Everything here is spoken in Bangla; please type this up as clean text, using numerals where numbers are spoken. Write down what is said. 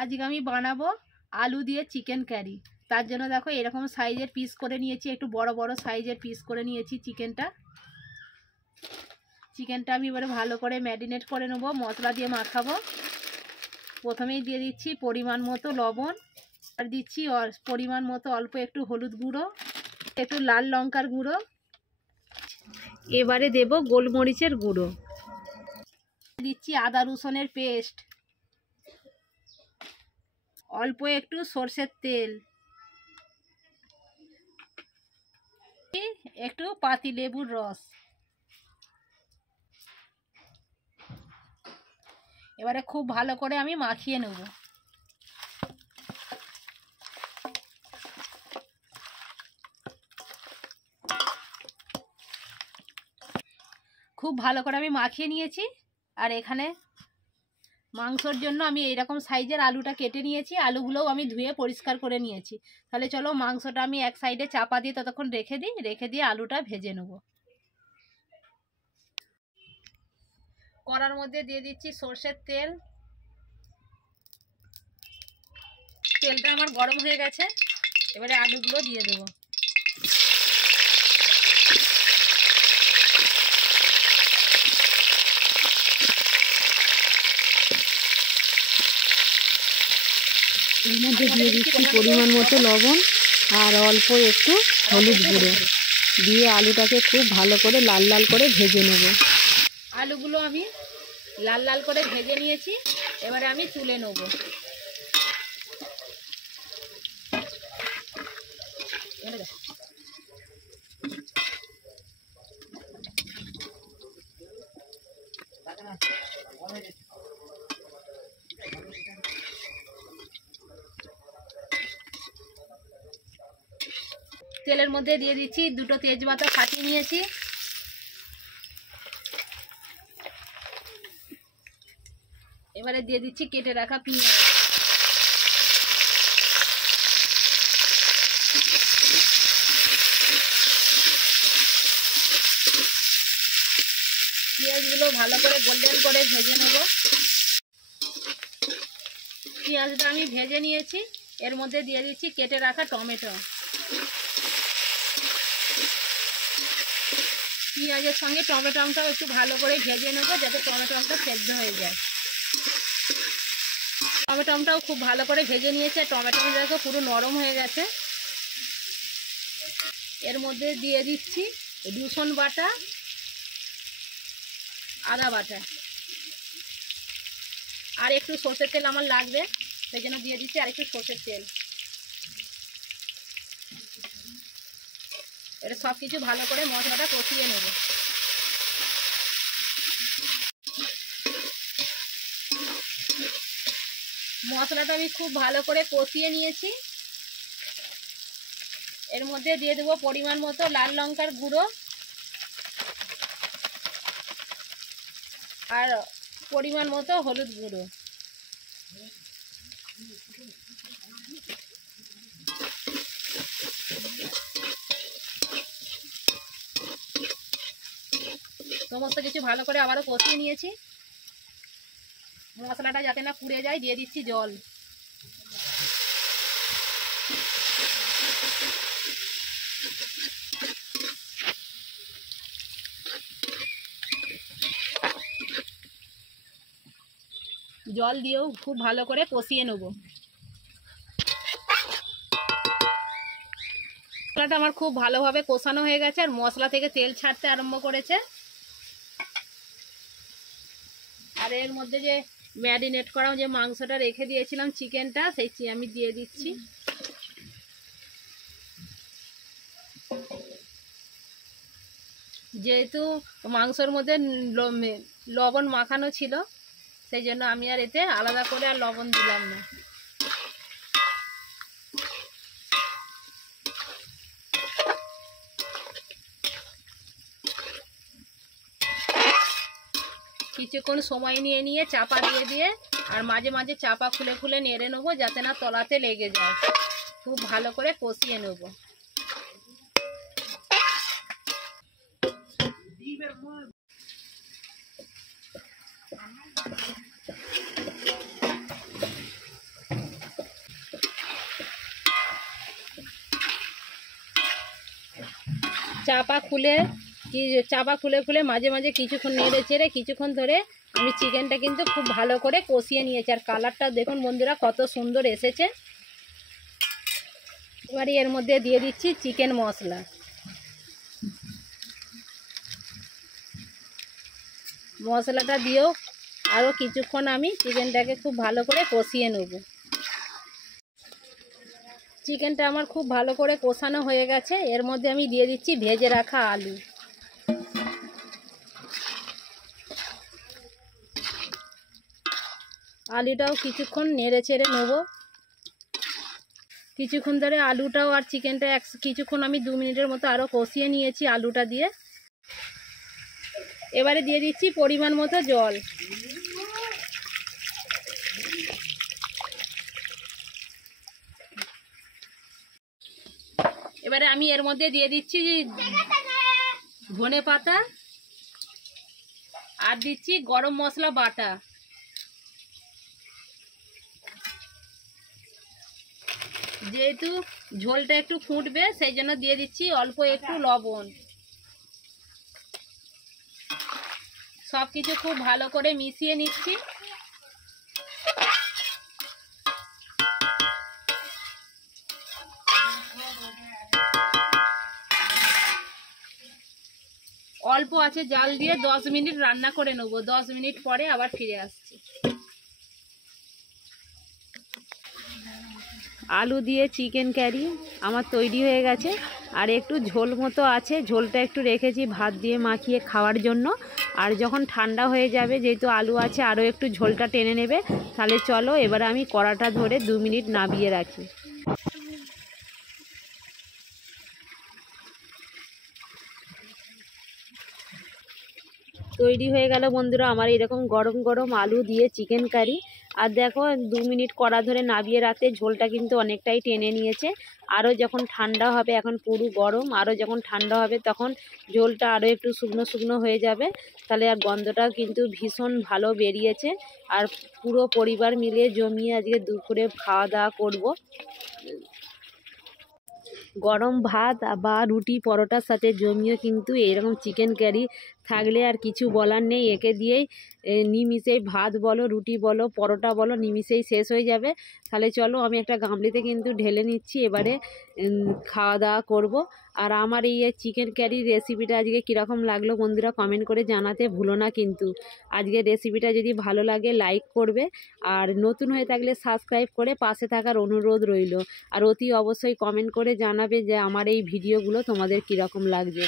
আজকে আমি বানাবো আলু দিয়ে চিকেন কারি। তার জন্য দেখো এরকম সাইজের পিস করে নিয়েছি, একটু বড় বড় সাইজের পিস করে নিয়েছি চিকেনটা আমি এবারে ভালো করে ম্যারিনেট করে নেবো, মশলা দিয়ে মাখাবো। প্রথমেই দিয়ে দিচ্ছি পরিমাণ মতো লবণ, আর দিচ্ছি পরিমাণ মতো অল্প একটু হলুদ গুঁড়ো, একটু লাল লঙ্কার গুঁড়ো, এবারে দেব গোলমরিচের গুঁড়ো, দিচ্ছি আদা রসুনের পেস্ট, অল্প একটু সরষের তেল, একটু পাতিলেবুর রস। এবারে খুব ভালো করে আমি মাখিয়ে নেব। খুব ভালো করে আমি মাখিয়ে নিয়েছি। আর এখানে মাংসর জন্য আমি এইরকম সাইজের আলুটা কেটে নিয়েছি, আলুগুলোও আমি ধুয়ে পরিষ্কার করে নিয়েছি। তাহলে চলো মাংসটা আমি এক সাইডে চাপা দিয়ে ততক্ষণ রেখে দিয়ে আলুটা ভেজে নেব। কড়ার মধ্যে দিয়ে দিচ্ছি সরষের তেল, তেলটা আমার গরম হয়ে গেছে, এবারে আলুগুলো দিয়ে দেবো। এর মধ্যে দিয়ে দিচ্ছি পরিমাণ মতো লবণ আর অল্প একটু হলুদ গুঁড়ো দিয়ে আলুটাকে খুব ভালো করে লাল লাল করে ভেজে নেব। আলুগুলো আমি লাল লাল করে ভেজে নিয়েছি, এবারে আমি তুলে নেব। তেলের মধ্যে দিয়ে দিচ্ছি দুটো তেজপাতা ফাটিয়ে নিয়েছি, এবারে দিয়ে দিচ্ছি কেটে রাখা পেঁয়াজ, পেঁয়াজগুলো ভালো করে গোল্ডেন করে ভেজে নেব। পেঁয়াজটা আমি ভেজে নিয়েছি, এর মধ্যে দিয়ে দিচ্ছি কেটে রাখা টমেটো। পেঁয়াজের সঙ্গে টমেটোটাও একটু ভালো করে ভেজে নেবো যাতে টমেটোটা সেদ্ধ হয়ে যায়। টমেটোটাও খুব ভালো করে ভেজে নিয়েছে, টমেটোটা দেখো পুরো নরম হয়ে গেছে। এর মধ্যে দিয়ে দিচ্ছি রসুন বাটা, আদা বাটা, আর একটু সরষের তেল আমার লাগবে, সেই জন্য দিয়ে দিচ্ছি আর একটু সরষের তেল। এটা সব কিছু ভালো করে মশলাটা কষিয়ে নেব। মশলাটা আমি খুব ভালো করে কষিয়ে নিয়েছি, এর মধ্যে দিয়ে দেবো পরিমাণ মতো লাল লঙ্কার গুঁড়ো আর পরিমাণ মতো হলুদ গুঁড়ো। সমস্ত কিছু ভালো করে আবারও কষিয়ে নিয়েছি। মশলাটা যাতে না পুড়ে যায় দিয়ে দিচ্ছি জল। জল দিয়েও খুব ভালো করে কষিয়ে নেব। মশলাটা আমার খুব ভালোভাবে কষানো হয়ে গেছে আর মশলা থেকে তেল ছাড়তে আরম্ভ করেছে। আর এর মধ্যে যে ম্যারিনেট করা যে মাংসটা রেখে দিয়েছিলাম চিকেনটা, সেই আমি দিয়ে দিচ্ছি। যেহেতু মাংসর মধ্যে লবণ মাখানো ছিল, সেই জন্য আমি আর এতে আলাদা করে আর লবণ দিলাম না। কিছুক্ষণ সময় নিয়ে চাপা দিয়ে আর মাঝে মাঝে চাপা খুলে নেড়ে নেবো যাতে না তলাতে লেগে যায়। খুব ভালো করে কষিয়ে নেব। চাপা খুলে খুলে মাঝে মাঝে কিছুক্ষণ নেড়ে চেড়ে কিছুক্ষণ ধরে আমি চিকেনটা কিন্তু খুব ভালো করে কষিয়ে নিয়েছি। আর কালারটা দেখুন বন্ধুরা কত সুন্দর এসেছে। এবারে এর মধ্যে দিয়ে দিচ্ছি চিকেন মশলা। মশলাটা দিয়েও আরও কিছুক্ষণ আমি চিকেনটাকে খুব ভালো করে কষিয়ে নেব। চিকেনটা আমার খুব ভালো করে কষানো হয়ে গেছে। এর মধ্যে আমি দিয়ে দিচ্ছি ভেজে রাখা আলু। আলুটাও কিছুক্ষণ নেড়ে চেড়ে নেব। কিছুক্ষণ ধরে আলুটাও আর চিকেনটা কিছুক্ষণ আমি 2 মিনিটের মতো আরও কষিয়ে নিয়েছি আলুটা দিয়ে। এবারে দিয়ে দিচ্ছি পরিমাণ মতো জল। এবারে আমি এর মধ্যে দিয়ে দিচ্ছি ধনে পাতা আর দিচ্ছি গরম মশলা বাটা। যেহেতু ঝোলটা একটু ফুটবে সেই জন্য দিয়ে দিচ্ছি অল্প একটু লবণ। সব কিছু খুব ভালো করে মিশিয়ে নিচ্ছি। অল্প আছে জাল দিয়ে 10 মিনিট রান্না করে নেব। 10 মিনিট পরে আবার ফিরে আসছি। আলু দিয়ে চিকেন কারি আমার তৈরি হয়ে গেছে। আর একটু ঝোল মতো আছে, ঝোলটা একটু রেখেছি ভাত দিয়ে মাখিয়ে খাওয়ার জন্য। আর যখন ঠান্ডা হয়ে যাবে, যেহেতু আলু আছে আরও একটু ঝোলটা টেনে নেবে। তাহলে চলো এবারে আমি কড়াটা ধরে 2 মিনিট নাবিয়ে রাখি। তৈরি হয়ে গেল বন্ধুরা আমার এরকম গরম গরম আলু দিয়ে চিকেন কারি। আর দেখো 2 মিনিট কড়া ধরে নাবিয়ে রাখতে ঝোলটা কিন্তু অনেকটাই টেনে নিয়েছে। আরও যখন ঠান্ডা হবে, এখন পুরো গরম, আরও যখন ঠান্ডা হবে তখন ঝোলটা আরও একটু শুকনো শুকনো হয়ে যাবে। তাহলে আর গন্ধটাও কিন্তু ভীষণ ভালো বেরিয়েছে। আর পুরো পরিবার মিলে জমিয়ে আজকে দুপুরে খাওয়া দাওয়া করবো। গরম ভাত বা রুটি পরোটার সাথে জমিয়ে কিন্তু এরকম চিকেন কারি থাকলে আর কিছু বলার নেই। একে দিয়েই নিমিষেই ভাত বলো, রুটি বলো, পরোটা বলো, নিমিষেই শেষ হয়ে যাবে। তাহলে চলো আমি একটা গামলিতে কিন্তু ঢেলে নিচ্ছি। এবারে খাওয়া দাওয়া করব। আর আমার এই চিকেন কারির রেসিপিটা আজকে কীরকম লাগলো বন্ধুরা কমেন্ট করে জানাতে ভুলো না কিন্তু। আজকের রেসিপিটা যদি ভালো লাগে লাইক করবে, আর নতুন হয়ে থাকলে সাবস্ক্রাইব করে পাশে থাকার অনুরোধ রইল। আর অতি অবশ্যই কমেন্ট করে জানাবে যে আমার এই ভিডিওগুলো তোমাদের কীরকম লাগছে।